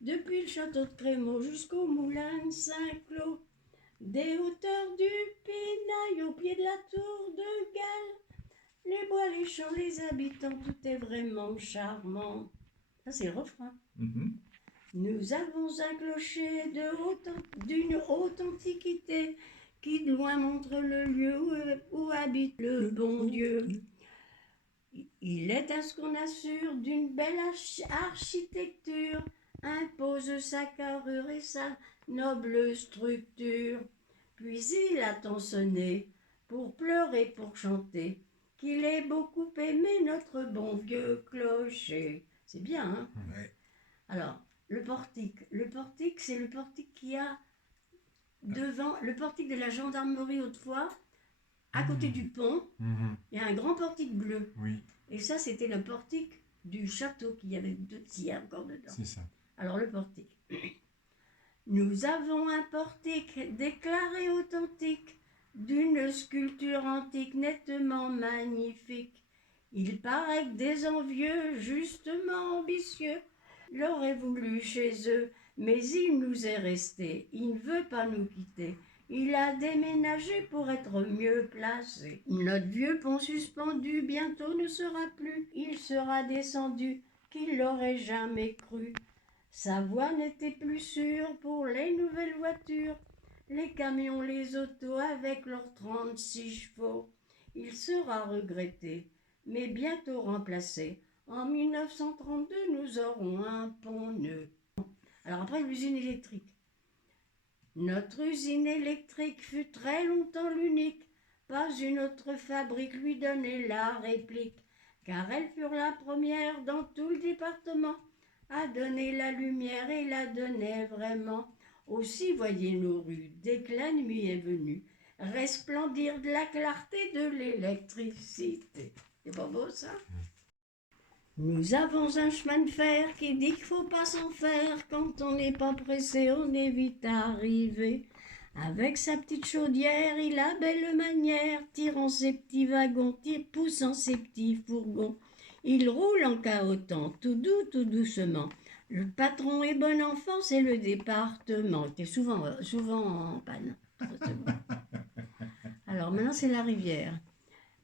depuis le château de Crémaux jusqu'au moulin de Saint-Cloud, des hauteurs du Pinail au pied de la tour de Galles, les bois, les champs, les habitants, tout est vraiment charmant. Ça, c'est le refrain. Nous avons un clocher d'une haute antiquité qui de loin montre le lieu où habite le bon Dieu. Il est à ce qu'on assure d'une belle architecture, impose sa carrure et sa noble structure. Puis il attend sonner pour pleurer, pour chanter, qu'il ait beaucoup aimé notre bon vieux clocher. C'est bien, hein? Ouais. Alors, le portique, c'est le portique qui a devant, le portique de la gendarmerie autrefois, à côté du pont, il y a un grand portique bleu. Oui. Et ça, c'était le portique du château qu'il y avait encore dedans. C'est ça. Alors, le portique. Nous avons un portique déclaré authentique, d'une sculpture antique nettement magnifique. Il paraît que des envieux, justement ambitieux, l'auraient voulu chez eux, mais il nous est resté, il ne veut pas nous quitter. Il a déménagé pour être mieux placé. Notre vieux pont suspendu bientôt ne sera plus. Il sera descendu, qu'il l'aurait jamais cru. Sa voie n'était plus sûre pour les nouvelles voitures, les camions, les autos avec leurs 36 chevaux. Il sera regretté, mais bientôt remplacé. En 1932, nous aurons un pont neuf. Alors après, l'usine électrique. Notre usine électrique fut très longtemps l'unique. Pas une autre fabrique lui donnait la réplique, car elles furent la première dans tout le département à donner la lumière et la donnait vraiment. Aussi, voyez nos rues, dès que la nuit est venue, resplendir de la clarté de l'électricité. C'est pas beau ça? Nous avons un chemin de fer qui dit qu'il faut pas s'en faire. Quand on n'est pas pressé, on est vite arrivé. Avec sa petite chaudière, il a belle manière, tirant ses petits wagons, poussant ses petits fourgons. Il roule en cahotant, tout doux, tout doucement. Le patron est bon enfant, c'est le département. Il était souvent en panne. Alors maintenant, c'est la rivière.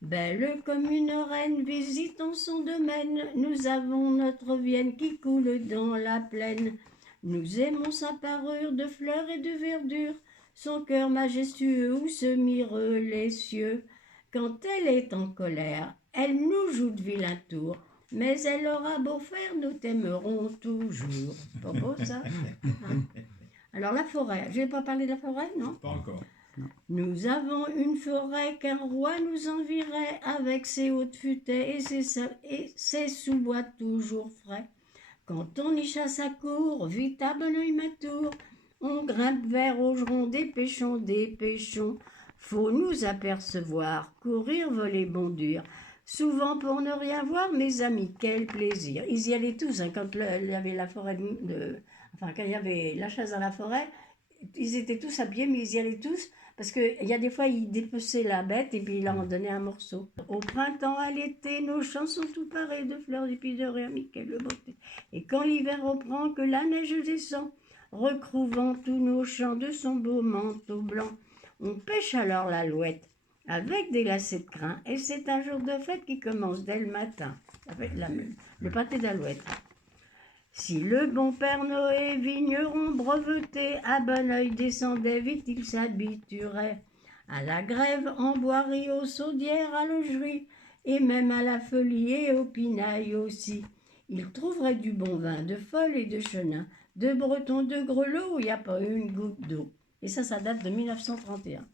Belle comme une reine, visitons son domaine. Nous avons notre Vienne qui coule dans la plaine. Nous aimons sa parure de fleurs et de verdure, son cœur majestueux où se mirent les cieux. Quand elle est en colère, elle nous joue de vilain tour, mais elle aura beau faire, nous t'aimerons toujours. Pas beau ça? Alors la forêt, je vais pas parler de la forêt, non? Pas encore. Nous avons une forêt qu'un roi nous envierait, avec ses hautes futaies et ses sous-bois toujours frais. Quand on y chasse à court, vite à bon oeil ma tour, on grimpe vers Augeron, dépêchons. Faut nous apercevoir, courir, voler, bondir. Souvent pour ne rien voir, mes amis, quel plaisir. Ils y allaient tous, hein, quand il y avait la forêt quand il y avait la chasse dans la forêt, ils étaient tous à pied, mais ils y allaient tous. Parce qu'il y a des fois, ils dépeçaient la bête et puis ils leur en donnaient un morceau. Au printemps, à l'été, nos champs sont tout parés de fleurs, d'épis, de rire, quelle beauté. Et quand l'hiver reprend, que la neige descend, recouvrant tous nos champs de son beau manteau blanc, on pêche alors l'alouette avec des lacets de crin. Et c'est un jour de fête qui commence dès le matin, avec le pâté d'alouette. Si le bon Père Noé, vigneron breveté, à bon oeil descendait, vite il s'habituerait à la grève en boirie, aux chaudières, à logerie, et même à la folie et au pinail aussi. Il trouverait du bon vin, de folle et de chenin, de breton, de grelot, où il n'y a pas une goutte d'eau. Et ça date de 1931.